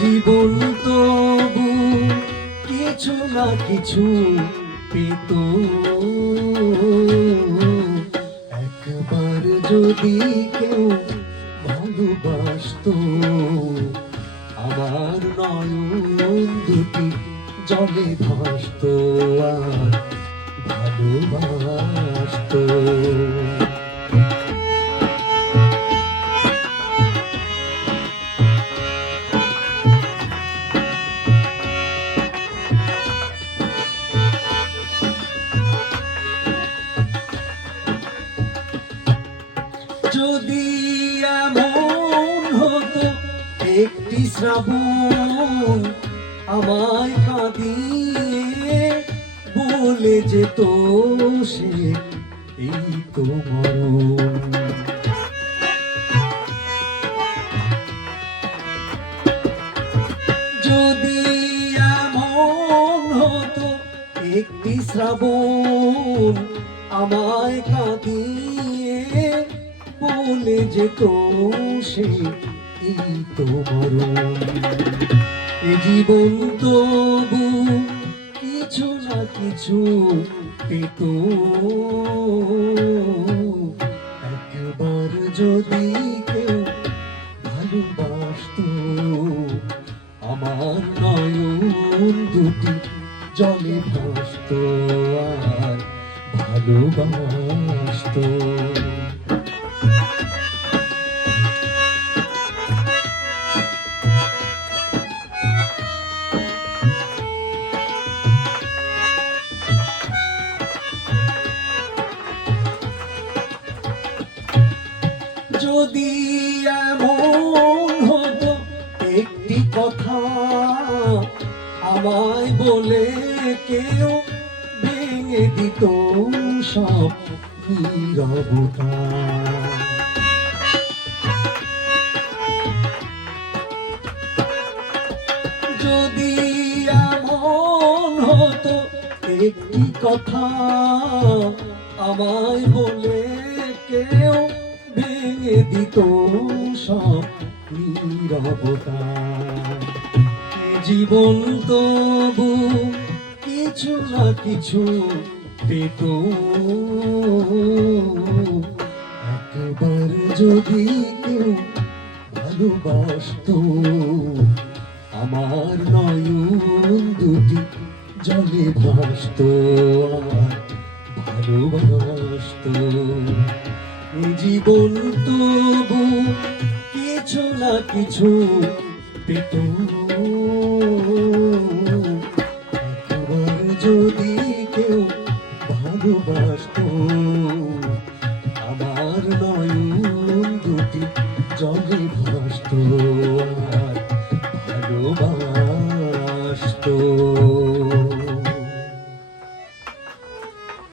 জীবন তবু কিছু না কিছু পেত। একবার যদি কেউ ভালোবাসতো, আমার নয়ন দুটি জলে ভাসতো আর ভালোবাসতো। যদি এমন হতো, একটি শ্রাবণ আমায় কাঁদিয়ে বলে যেত সে, এই তো যদি এমন হতো, একটি শ্রাবণ আমায় কাঁদিয়ে বলে যেত সে এই তো মরণ। জীবন তবু কিছু না কিছু পেত। একবার যদি কেউ ভালোবাসতো, আমার নয়ন দুটি জলে ভাসতো আর ভালোবাসতো। যদি এমন হতো একটি কথা আমায় বলে কেউ ভেঙে দিত সব নীরবতা যদি এমন হতো একটি কথা আমায় বলে কেউ ভেঙে দিত সব নীরবতা। জীবন তবু কিছু না কিছু পেত। একবার যদি কেউ ভালোবাসতো, আমার নয়ন দুটি জলে ভাসতো আর ভালোবাসতো। জীবন তবু কিছু না কিছু পেত। যদি কেউ ভালোবাসতো, আমার নয়ন দুটি জলে ভাসতো ভালোবাসতো।